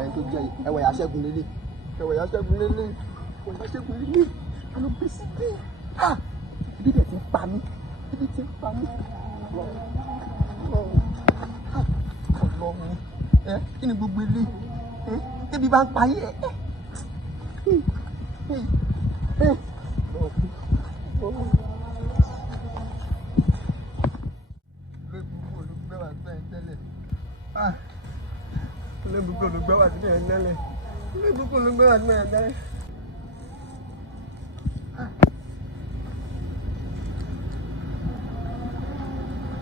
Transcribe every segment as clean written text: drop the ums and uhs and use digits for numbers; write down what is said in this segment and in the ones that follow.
ẹwà yẹn tó jẹ́ ẹwà yà ṣẹ́gun lélẹ̀ ẹwà yà ṣẹ́gun lélẹ̀ ẹwà yà ṣẹ́gun lélẹ̀ alo bẹ́sí dé ibi dẹ̀ ti ń pa mí ibi ti ń pa mí ọlọ́run kí ni gbogbo ilé ebi bá ń pa yín olùgbé olùgbé wà sí ẹ̀ lẹ́lẹ̀ olùgbé olùgbé wà sí ẹ̀ lẹ́lẹ̀.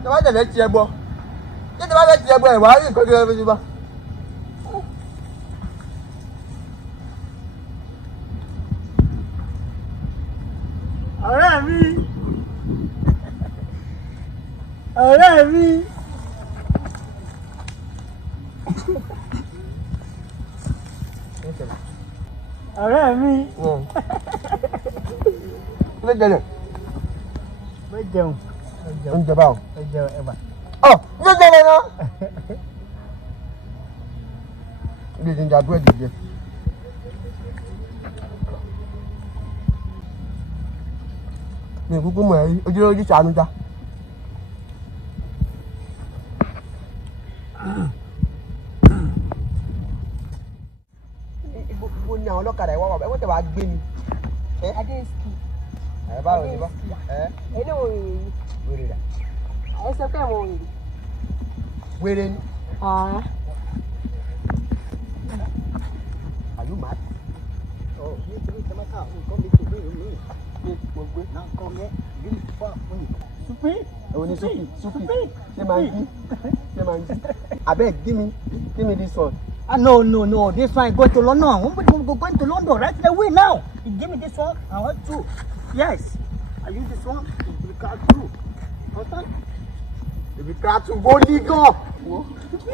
Tí wọ́n tẹ̀lé tiẹ̀ bọ̀ tí wọ́n fẹ́ tiẹ̀ bọ̀ ẹ̀ wá rí nǹkan tí wọ́n fẹ́ fi bá. ọ̀rẹ́ mi ọ̀rẹ́ mi. ọ̀rẹ́ mi. Ilé jẹun. Ilé jẹun. Oúnjẹ báwo? Oúnjẹ ẹ̀bà. Ọ̀ ilé jẹun náà. Ilé ìjẹun jà búrẹ́dì jẹ. Mi ò kúkú mọ̀ ẹ́ rí ojúlójú ṣàánú já. Ibo ni àwọn ọlọ́kadà ìwà wà ẹ wọ́n tẹ̀ wá gbé mi. Adeski. Ẹ báwo ni bá? Ilé wo rèé yìí? Wèrè rà. Ẹ sọ pé àwọn òyìnbó. Wèrè ni. Are you mad? Oh, you need to read the matter. Come to me. Supi? Ẹ̀wọ̀n ni Supi. Ṣé máa ń jí? Abeg, give me this one. No. This one go to London. We're going to London right away now. You give me this one. I want to. Yes. I use this one. The car too. Understand? The car too. Go legal.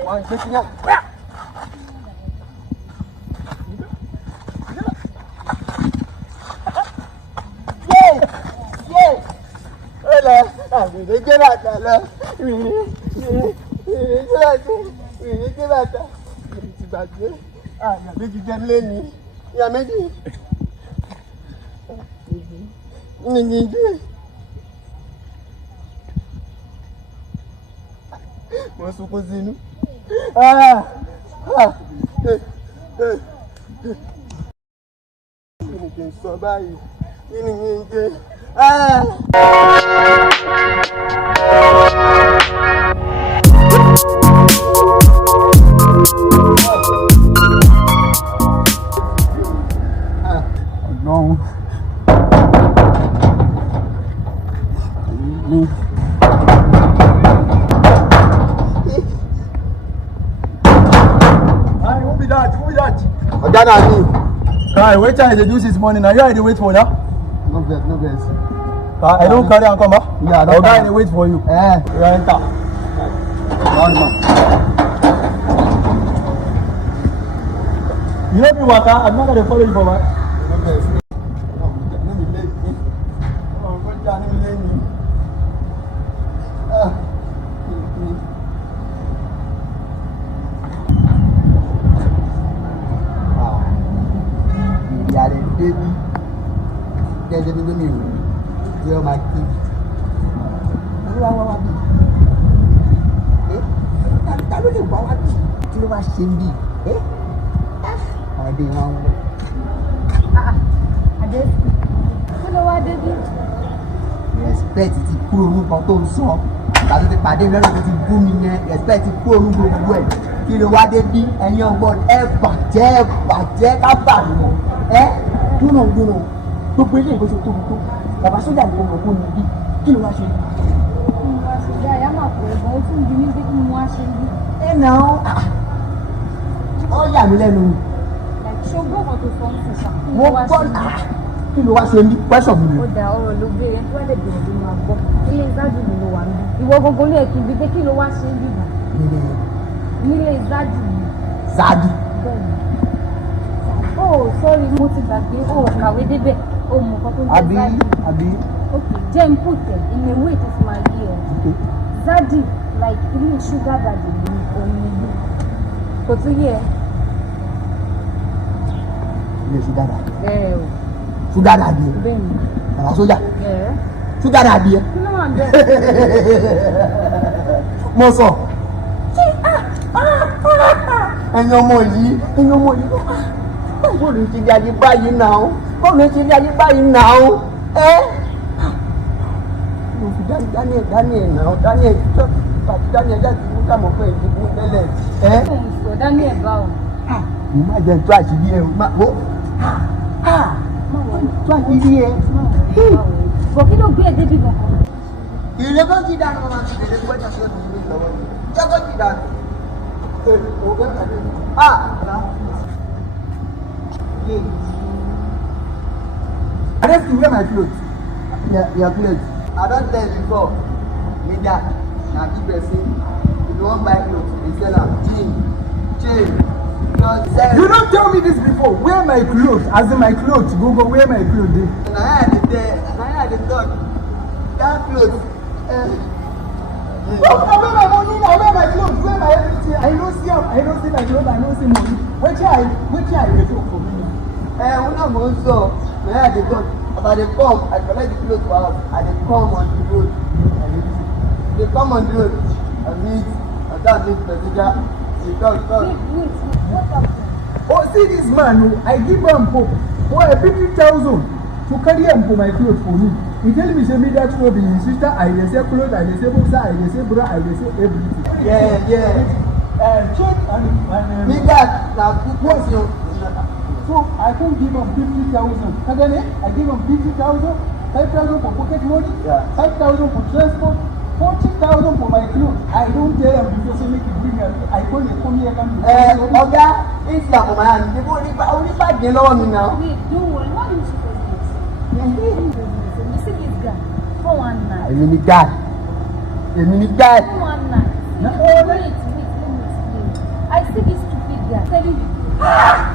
One second. Àgbèrè jẹ́ bàtà lọ. Ìrìn jẹ́ bàtà. Ti bàjẹ́. Ìyá méjì jẹ́ lẹ́ni. Ìyá méjì. Nìyí. Mo sunkún sínú. Kí ni kí n sọ báyìí? Kí ni kí n jẹ? No. Who be that? Ọ̀gá ni. Guy, wait till they do this morning. Now here they wait for you. No vex. I don't carry and come back. Yeah, I don't guy, they wait for you. You enter. You know me, Waka. I'm not gonna follow you for what? No vex. Baby, there's a little new. You're my kid. Ta ló lè wá wá bí? Kí ló wá ṣe ń bí? Ọ̀dẹ̀ wọn. Adeski. Kí ló wá débí? Respect ti kúrò orúkọ tó ń sọ. Ìgbà tó ti pàdé lọ́dọ̀ tó ti bú mi yẹn. Respect ti kúrò orúkọ gbogbo ẹ̀. Kí ló wá débí? Ẹ̀yin ọgbọ́n ẹ bàjẹ́ ká bà mọ́. Dúnà gbogbo ilé ìgbésẹ̀ tóbi tó bàbá sójà nìkan mọ̀ fún mi bí kí ló wá ṣe. Ìyá máa pọ̀ ẹ̀gbọ́n ó tún bí mi pé kí ni wọ́n á ṣe bí. Nà ó yà mí lẹ́nu. Ṣogbọ́n kan tó sọ ń sìn ṣá. Mo gbọ́ kí ló wá ṣe bí pẹ́sọ̀ mi. Ó da ọ̀rọ̀ ló gbé yẹn tí wọ́n lè bèrè tó máa gbọ́. Ilé ìzájú mi ló wà ń bí. Ìwọ gbogbo ilé ẹ̀kí bí pé kí ló wá ṣe bí bá. Nílé ìzájú mi. Záàdì. Bẹ́ẹ̀ni. Sorry, mo ti gbàgbé kàwé débẹ̀ mọ nǹkan tó ń jẹ́ Zadi. Okay, jẹ́ n put it in a way to my ear. Zadi like ilé sugar daddy ni òun ni kò tún yẹ ilé ṣúgà dàdí. Ẹ o. Ṣúgà dàdí. Bẹ́ẹ̀ni. Bàbá sójà. Ẹ. Ṣúgà dàdí ẹ. Kí ló wà bẹ́ẹ̀? Mo sọ. Ẹ̀yin ọmọ yìí. Báwo ló ti di ayé báyìí náà? Báwo ló ti di ayé báyìí náà? Mo fi Daniel náà Daniel jáde mú ká mọ̀ pé ìdìbò tẹ́lẹ̀. Sọ Daniel báwo? Mo má jẹ tó àṣírí ẹ má wo. Tó àṣírí ẹ. Bọ̀ kí ló gbé ẹ débi kankan? Ìrẹ́kọ̀ ti dànù ọmọ àti ìdèdè gbọ́dọ̀ sí ọdún ìlú ìlọ́wọ́ ni. Jẹ́kọ̀ ti dànù. Adeski, wear my clothes. Your clothes. I don tell you before. Me that na big person. If you wan buy clothes, they sell am chain. You don't tell me this before. Wear my clothes. As in my clothes. Go wear my clothes. Na I dey talk. That clothes. I wear my money. I wear my clothes. Wear my everything. I don't see my clothes. I don't see money. Which I dey talk for me. Una mo n sọ. Na I dey talk. As I dey come, I collect the clothes for house. I dey come on the road. Dey come on the road. I meet passenger. We talk. Wait, what happened? Oh, see this man. I give him for 50,000 to carry him for my clothes for me. He tell me say me that no be his sister. I dey say clothes. I dey say boxer. I dey say bra. I dey say everything. Yeah. Check and Me that na good question. so I can't give him 50,000. I give him 50,000, 5,000 for pocket money, Yeah. 5,000 for transport, 40,000 for my clothes. I don't tell him because he make it bring me. I call him come here come. Ọ̀gá ìsì àmọ̀mọ́ yà ní oníbàjẹ́ lọ́wọ́ mi náà. Wait, don't worry. Why didn't you post this? You see this guy? 419. Èmi ni guy. 419. Wait, let me explain. I see this stupid guy telling you.